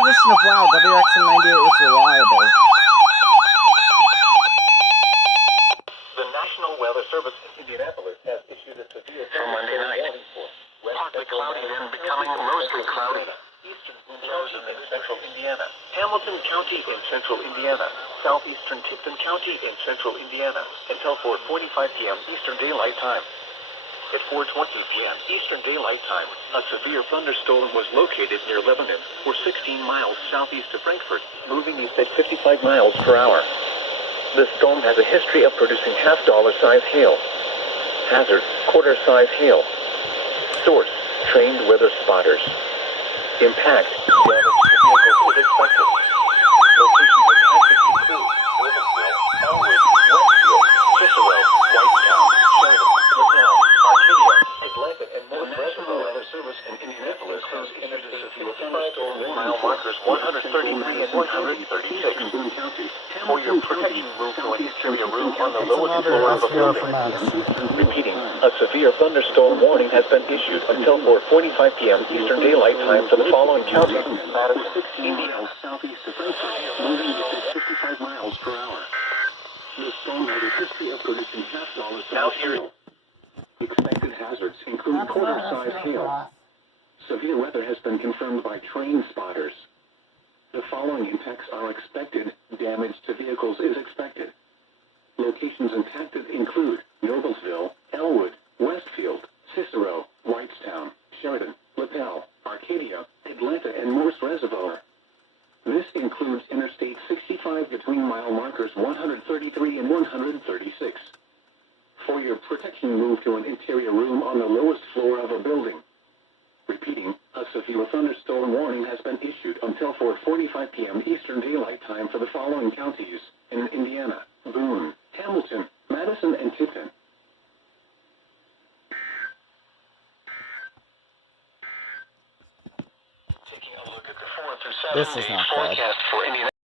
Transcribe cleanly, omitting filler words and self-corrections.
edition of WoW, WXM98 was reliable. The National Weather Service in Indianapolis has issued a severe For Monday night, partly cloudy, then becoming mostly cloudy. Eastern County in central Indiana, Hamilton County in central Indiana, southeastern Tipton County in central Indiana, until 4:45 p.m. Eastern Daylight Time. At 4:20 p.m. Eastern Daylight Time, a severe thunderstorm was located near Lebanon, or 16 miles southeast of Frankfurt, moving east at 55 miles per hour. The storm has a history of producing half-dollar-size hail. Hazard, quarter-size hail. Source, trained weather spotters. Impact, damage to vehicles is expected. Locations impacted include Northville, Elwood, Westfield, Cicero, Whitetown, Sheridan, LaPel, Arcadia, Atlanta, and more. The National Weather Service in Indianapolis has issued a severe thunderstorm with mile markers 133 and 136. For your protection, move to an exterior room on the lowest floor of a building. Repeating, a severe thunderstorm warning has been issued until 4:45 p.m. Eastern Daylight Time for the following counties: Madison, 16 miles southeast of Frankfurt, moving at 55 miles per hour. The storm had a history of producing half-dollar-size hail. Expected hazards include quarter-size hail. Severe weather has been confirmed by train spotters. The following impacts are expected. Damage to vehicles is expected. Locations impacted include Noblesville, Elwood, Westfield, Cicero, Whitestown, Sheridan, LaPel, Arcadia, Atlanta, and Morse Reservoir. This includes Interstate 65 between mile markers 133 and 136. For your protection, move to an interior room on the lowest floor of a building. Repeating, a severe thunderstorm warning has been issued until 4:45 p.m. Eastern Daylight Time for the following counties in Indiana: Boone, Hamilton, Madison, and Tipton. Taking a look at the 4 through 7 This is day not good. forecast for Indianapolis.